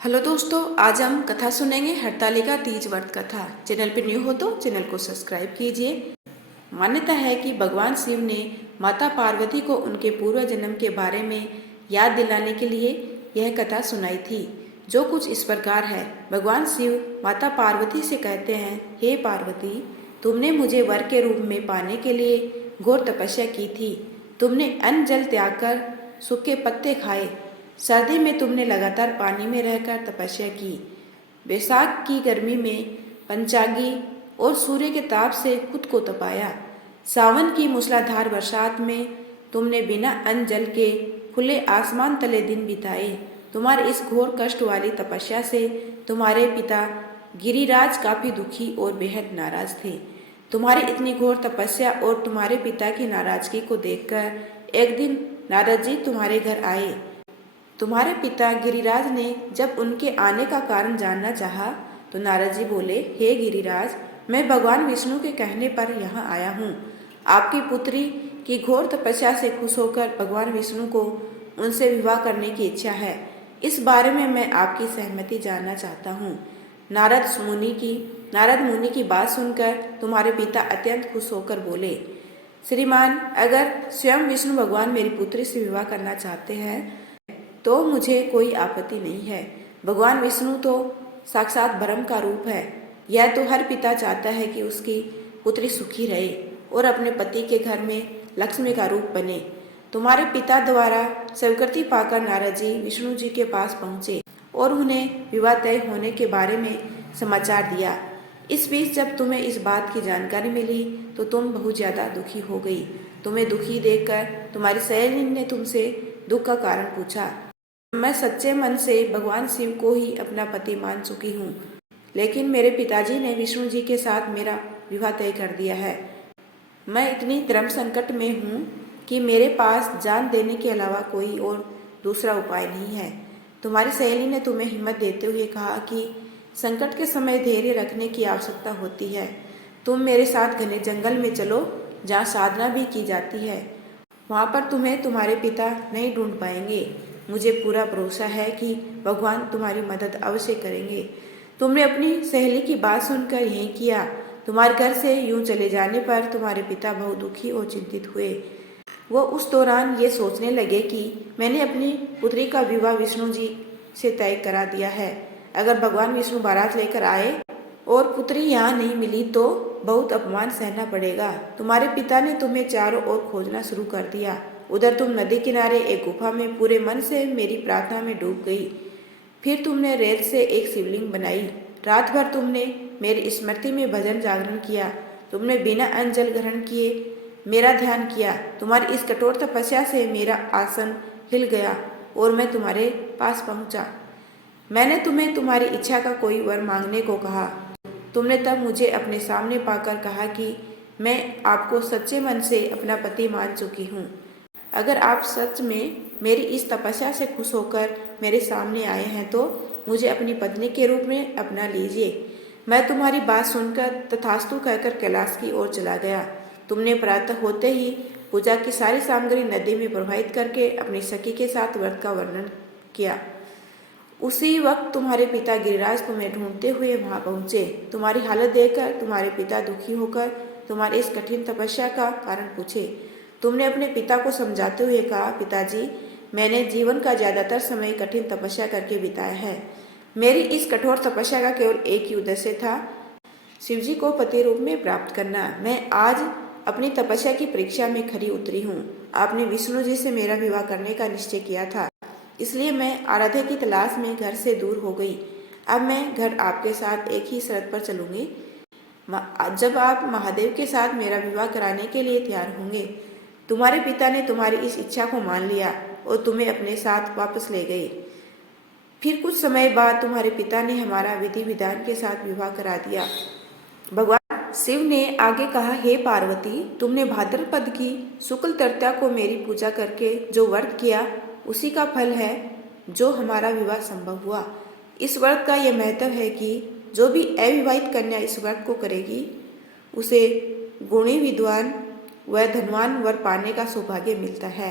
Hello दोस्तों, आज हम कथा सुनेंगे हरतालिका तीज व्रत कथा। चैनल पर न्यू हो तो चैनल को सब्सक्राइब कीजिए। मान्यता है कि भगवान शिव ने माता पार्वती को उनके पूर्व जन्म के बारे में याद दिलाने के लिए यह कथा सुनाई थी, जो कुछ इस प्रकार है। भगवान शिव माता पार्वती से कहते हैं, हे पार्वती, तुमने मुझे वर के रूप में पाने के लिए घोर तपस्या की थी। तुमने अन्न जल त्याग कर सूखे पत्ते खाए। सर्दी में तुमने लगातार पानी में रहकर तपस्या की। वैशाख की गर्मी में पंचांगी और सूर्य के ताप से खुद को तपाया। सावन की मूसलाधार बरसात में तुमने बिना अन्न जल के खुले आसमान तले दिन बिताए। तुम्हारी इस घोर कष्ट वाली तपस्या से तुम्हारे पिता गिरिराज काफी दुखी और बेहद नाराज थे। तुम्हारी इतनी घोर तपस्या और तुम्हारे पिता की नाराजगी को देखकर एक दिन नारद जी तुम्हारे घर आए। तुम्हारे पिता गिरिराज ने जब उनके आने का कारण जानना चाहा तो नारद जी बोले, हे गिरिराज, मैं भगवान विष्णु के कहने पर यहाँ आया हूँ। आपकी पुत्री की घोर तपस्या से खुश होकर भगवान विष्णु को उनसे विवाह करने की इच्छा है। इस बारे में मैं आपकी सहमति जानना चाहता हूँ। नारद मुनि की बात सुनकर तुम्हारे पिता अत्यंत खुश होकर बोले, श्रीमान, अगर स्वयं विष्णु भगवान मेरी पुत्री से विवाह करना चाहते हैं तो मुझे कोई आपत्ति नहीं है। भगवान विष्णु तो साक्षात ब्रह्म का रूप है। यह तो हर पिता चाहता है कि उसकी पुत्री सुखी रहे और अपने पति के घर में लक्ष्मी का रूप बने। तुम्हारे पिता द्वारा स्वीकृति पाकर नारद जी विष्णु जी के पास पहुँचे और उन्हें विवाह तय होने के बारे में समाचार दिया। इस बीच जब तुम्हें इस बात की जानकारी मिली तो तुम बहुत ज़्यादा दुखी हो गई। तुम्हें दुखी देखकर तुम्हारी सहेली ने तुमसे दुख का कारण पूछा। मैं सच्चे मन से भगवान शिव को ही अपना पति मान चुकी हूँ, लेकिन मेरे पिताजी ने विष्णु जी के साथ मेरा विवाह तय कर दिया है। मैं इतनी धर्म संकट में हूँ कि मेरे पास जान देने के अलावा कोई और दूसरा उपाय नहीं है। तुम्हारी सहेली ने तुम्हें हिम्मत देते हुए कहा कि संकट के समय धैर्य रखने की आवश्यकता होती है। तुम मेरे साथ घने जंगल में चलो, जहाँ साधना भी की जाती है। वहाँ पर तुम्हें तुम्हारे पिता नहीं ढूंढ पाएंगे। मुझे पूरा भरोसा है कि भगवान तुम्हारी मदद अवश्य करेंगे। तुमने अपनी सहेली की बात सुनकर यही किया। तुम्हारे घर से यूं चले जाने पर तुम्हारे पिता बहुत दुखी और चिंतित हुए। वो उस दौरान ये सोचने लगे कि मैंने अपनी पुत्री का विवाह विष्णु जी से तय करा दिया है। अगर भगवान विष्णु बारात लेकर आए और पुत्री यहाँ नहीं मिली तो बहुत अपमान सहना पड़ेगा। तुम्हारे पिता ने तुम्हें चारों ओर खोजना शुरू कर दिया। उधर तुम नदी किनारे एक गुफा में पूरे मन से मेरी प्रार्थना में डूब गई। फिर तुमने रेत से एक शिवलिंग बनाई। रात भर तुमने मेरी स्मृति में भजन जागरण किया। तुमने बिना अन्न जल ग्रहण किए मेरा ध्यान किया। तुम्हारी इस कठोर तपस्या से मेरा आसन हिल गया और मैं तुम्हारे पास पहुंचा। मैंने तुम्हें तुम्हारी इच्छा का कोई वर मांगने को कहा। तुमने तब मुझे अपने सामने पाकर कहा कि मैं आपको सच्चे मन से अपना पति मान चुकी हूँ। अगर आप सच में मेरी इस तपस्या से खुश होकर मेरे सामने आए हैं तो मुझे अपनी पत्नी के रूप में अपना लीजिए। मैं तुम्हारी बात सुनकर तथास्तु कहकर कैलाश की ओर चला गया। तुमने प्रातः होते ही पूजा की सारी सामग्री नदी में प्रवाहित करके अपनी सखी के साथ व्रत का वर्णन किया। उसी वक्त तुम्हारे पिता गिरिराज तुम्हें ढूंढते हुए वहां पहुंचे। तुम्हारी हालत देखकर तुम्हारे पिता दुखी होकर तुम्हारी इस कठिन तपस्या का कारण पूछे। तुमने अपने पिता को समझाते हुए कहा, पिताजी, मैंने जीवन का ज्यादातर समय कठिन तपस्या करके बिताया है। मेरी इस कठोर तपस्या का केवल एक ही उद्देश्य था, शिवजी को पति रूप में प्राप्त करना। मैं आज अपनी तपस्या की परीक्षा में खरी उतरी हूँ। आपने विष्णु जी से मेरा विवाह करने का निश्चय किया था, इसलिए मैं आराध्य की तलाश में घर से दूर हो गई। अब मैं घर आपके साथ एक ही शर्त पर चलूंगी, जब आप महादेव के साथ मेरा विवाह कराने के लिए तैयार होंगे। तुम्हारे पिता ने तुम्हारी इस इच्छा को मान लिया और तुम्हें अपने साथ वापस ले गए। फिर कुछ समय बाद तुम्हारे पिता ने हमारा विधि विधान के साथ विवाह करा दिया। भगवान शिव ने आगे कहा, हे पार्वती, तुमने भाद्रपद की शुक्ल तृतीया को मेरी पूजा करके जो व्रत किया उसी का फल है जो हमारा विवाह संभव हुआ। इस व्रत का यह महत्व है कि जो भी अविवाहित कन्या इस व्रत को करेगी उसे गुणी, विद्वान व धनवान वर पाने का सौभाग्य मिलता है।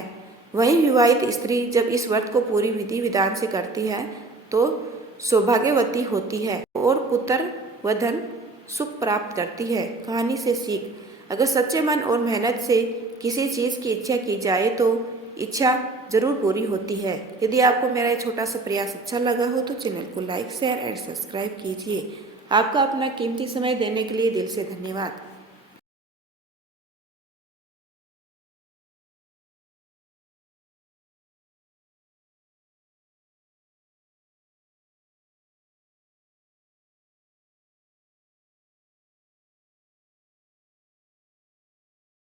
वहीं विवाहित स्त्री जब इस व्रत को पूरी विधि विधान से करती है तो सौभाग्यवती होती है और पुत्र व धन सुख प्राप्त करती है। कहानी से सीख, अगर सच्चे मन और मेहनत से किसी चीज़ की इच्छा की जाए तो इच्छा जरूर पूरी होती है। यदि आपको मेरा ये छोटा सा प्रयास अच्छा लगा हो तो चैनल को लाइक शेयर एंड सब्सक्राइब कीजिए। आपका अपना कीमती समय देने के लिए दिल से धन्यवाद।